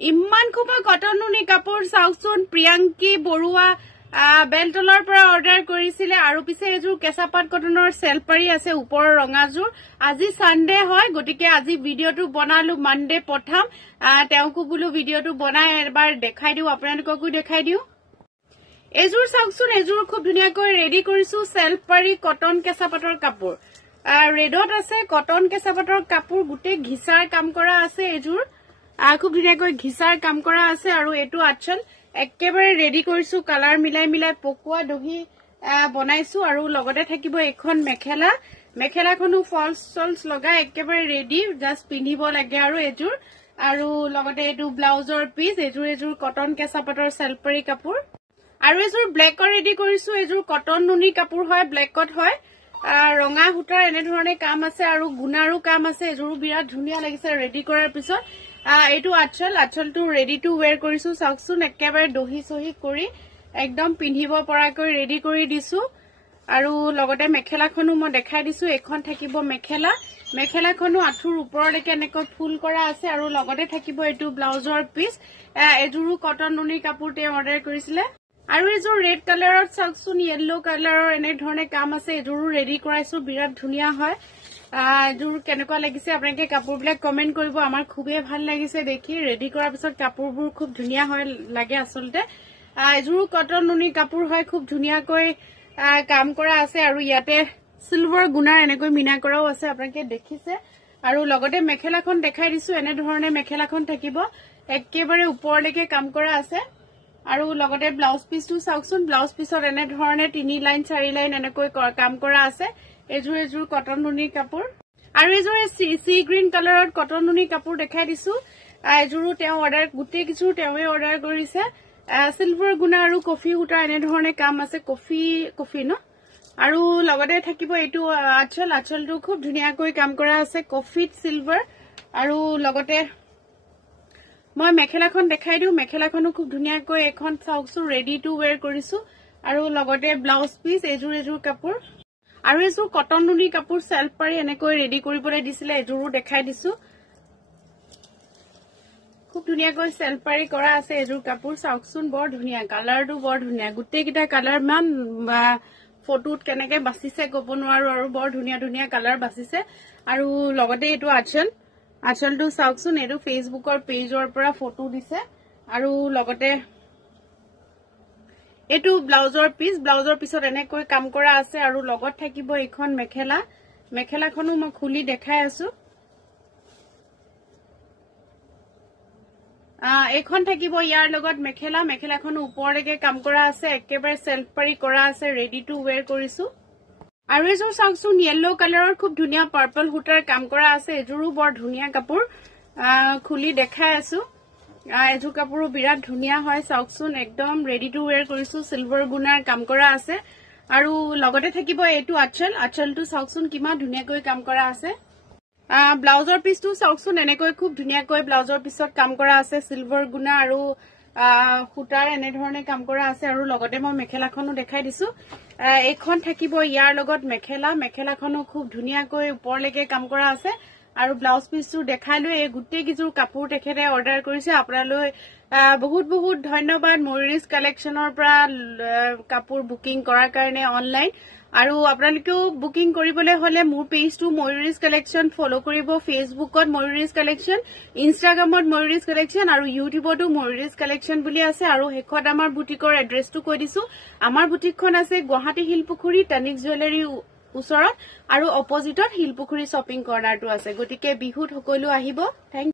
ইমান খুবা কটন নুনি কাপোৰ চাওকচোন প্ৰিয়াংকি বৰুৱা বেলতলৰ পৰা অৰ্ডাৰ কৰিছিলে আৰু পিছে এযোৰ কেঁচাপাত কটনৰ চেলপাৰি আছে ওপৰৰ ৰঙাযোৰ আজি সানডে হয় গতিকে আজি ভিডিওটো বনালো মানডে পঠাম তেওঁকো বুলো ভিডিওটো বনাই এবাৰ দেখাই দিও আপোনালোককো দেখাই দিও এযোৰ চাওকচোন এযোৰ খুব ধুনিয়াকৈ ৰেডি কৰিছো চেলপাৰি কটন কেঁচাপাতৰ কাপোৰ ৰেডত আছে কটন কেঁচাপাতৰ কাপোৰ গুটে ঘিচাৰ কাম কৰা আছে এযোৰ খুব ধুনিয়াকৈ ঘিচাৰ কাম কৰা আছে আৰু এটো আচল একেবাৰে ৰেডি কৰিছো কালাৰ মিলাই মিলাই পকুৱা দহি বনাইছো আৰু লগতে থাকিব এখন মেখেলা মেখেলাখনো ফলস চলস লগাই একেবাৰে ৰেডি জাস্ট পিন্ধিব লাগে আৰু এযোৰ আৰু লগতে এটো ব্লাউজৰ পিস এযোৰ কটন কেঁচাপাতৰ চেলপাৰি কাপোৰ আৰু এযোৰ ব্লেকৰ ৰেডি কৰিছো এযোৰ কটন নুনি কাপোৰ হয় ব্লেকত হয় ৰঙা হুটাৰ এনে ধৰণে কাম আছে আৰু গুণাৰো কাম আছে এযোৰ বিৰাট ধুনিয়া লাগিছে ৰেডি কৰাৰ পিছত এটো আচলটো ৰেডি টু ওয়্যাৰ কৰিছো চাওকচোন একেবাৰে দহি সহি কৰি একদম পিন্ধিব পৰাকৈ ৰেডি কৰি দিছো আৰু লগতে মেখেলাখনো মই দেখাই দিছো এখন থাকিব মেখেলাখনো আঠুৰ ওপৰলৈকে এনেকৈ ফুল কৰা আছে আৰু লগতে থাকিব এটো ব্লাউজৰ পিস এযোৰো কটন নুনি কাপোৰতে অৰ্ডাৰ কৰিছিলে আৰু এযোৰ ৰেড কালাৰত চাওকচোন ইয়েলো কালাৰৰ এনে ধৰণে কাম আছে এযোৰো ৰেডি কৰাইছো বিৰাট ধুনিয়া হয় এযোৰ কেনেকুৱা লাগিছে আপোনালোকে কাপোৰবিলাক কমেন্ট কৰিব আমাৰ খুবেই ভাল লাগিছে দেখি ৰেডি কৰাৰ পিছত কাপোৰবোৰ খুব ধুনিয়া হয় লাগে আসলতে এযোৰ কটন নুনি কাপোৰ হয় খুব ধুনিয়াকৈ কাম কৰা আছে আৰু ইয়াতে সিলভাৰ গুণাৰ এনেকৈ মিনা কৰাও আছে আপোনালোকে দেখিছে আৰু লগতে মেখেলাখন দেখাই দিছো এনে ধৰণে মেখেলাখন থাকিব একেবাৰে ওপৰলৈকে কাম কৰা আছে আৰু লগতে ব্লাউজ পিসটো চাওকচোন ব্লাউজ পিসত এনে ধৰণে 3 লাইন 4 লাইন এনেকৈ কাম কৰা আছে এযোৰ কটন নুনি কাপোৰ আৰু এযোৰ সি গ্ৰীন কালাৰত কটন নুনি কাপোৰ দেখাই দিছো এযোৰো তেওঁ অৰ্ডাৰ গুটে কিছু তেওঁৱে অৰ্ডাৰ কৰিছে সিলভাৰ গুণা আৰু কফি হুটা এনে ধৰণে কাম আছে কফি ন আৰু লগতে থাকিব এটো আচলটো খুব ধুনিয়াকৈ কাম কৰা আছে কফিত সিলভাৰ আৰু লগতে মই মেখেলাখন দেখাই দিও মেখেলাখনো খুব ধুনিয়াকৈ এখন চাওকচোন ৰেডি টু ওয়্যাৰ কৰিছো আৰু লগতে ব্লাউজ পিস এযোৰ কাপোৰ আৰু এযোৰ কটন নুনি কাপোৰ চেলপাৰি এনেকৈ ৰেডি কৰিবলৈ দিছিলে এযোৰো দেখাই দিছো খুব ধুনিয়াকৈ চেলপাৰি কৰা আছে এযোৰ কাপোৰ চাওকচোন বৰ ধুনিয়া কালাৰটো বৰ ধুনিয়া গুটেই কিটা কালাৰ মান ফটোত কেনেকে বাছিছে ক'ব নোৱাৰো আৰু বৰ ধুনিয়া কালাৰ বাছিছে আৰু লগতে এটো আচলটো চাওকচোন এটো ফেসবুকৰ পেজৰ পৰা ফটো দিছে আৰু লগতে এটো ব্লাউজৰ পিছত এনেকৈ কাম কৰা আছে আৰু লগত থাকিব এখন মেখেলাখনো মই খুলি দেখাই আছো এখন থাকিব ইয়াৰ লগত মেখেলাখনো ওপৰলৈকে কাম কৰা আছে একেবাৰে চেলপাৰি কৰা আছে ৰেডি টু ওয়্যাৰ কৰিছো আৰু এযোৰ চাওকচোন ইয়েলো কালাৰৰ খুব ধুনিয়া পাৰ্পল হুটাৰ কাম কৰা আছে এযোৰো বৰ ধুনিয়া কাপোৰ খুলি দেখাই আছো এযোৰ কাপোৰো বিৰাট ধুনিয়া হয় চাওকচোন একদম ৰেডি টু ওয়্যাৰ কৰিছো সিলভাৰ গুণাৰ কাম কৰা আছে আৰু লগতে থাকিব এটো আচলটো চাওকচোন কিমান ধুনিয়াকৈ কাম কৰা আছে ব্লাউজৰ পিসটো চাওকচোন এনেকৈ খুব ধুনিয়াকৈ ব্লাউজৰ পিছত কাম কৰা আছে সিলভাৰ গুণা আৰু হুটাৰ এনে ধৰণে কাম কৰা আছে আৰু লগতে মই মেখেলাখনো দেখাই দিছো এখন থাকিব ইয়াৰ লগত মেখেলাখনো খুব ধুনিয়াকৈ ওপৰলৈকে কাম কৰা আছে আৰু ব্লাউজ পিসটো দেখাইলো এই গুটেই কিজোৰ কাপোৰ তেখেতে অৰ্ডাৰ কৰিছে আপোনালৈ বহুত ধন্যবাদ ময়ুৰিজ কালেকশনৰ পৰা কাপোৰ বুকিং কৰাৰ কাৰণে অনলাইন আৰু আপোনালোকেও বুকিং কৰিবলৈ হলে মোৰ পেজটো ময়ুৰিজ কালেকশন ফলো কৰিব ফেসবুকত ময়ুৰিজ কালেকশন ইনষ্টাগ্ৰামত ময়ুৰিজ কালেকশন আৰু ইউটিউবতো ময়ুৰিজ কালেকশন বুলি আছে আৰু হেকত আমাৰ বুটিকৰ এড্ৰেছটো কৈ দিছো আমাৰ বুটিকখন আছে গুৱাহাটী হিলপুখুৰী টনিক জুৱেলাৰী ওচৰত আৰু অপজিটত হিলপুখুৰী শ্বপিং কৰ্নাৰটো আছে গতিকে বিহুত সকলো আহিব থ্যাংক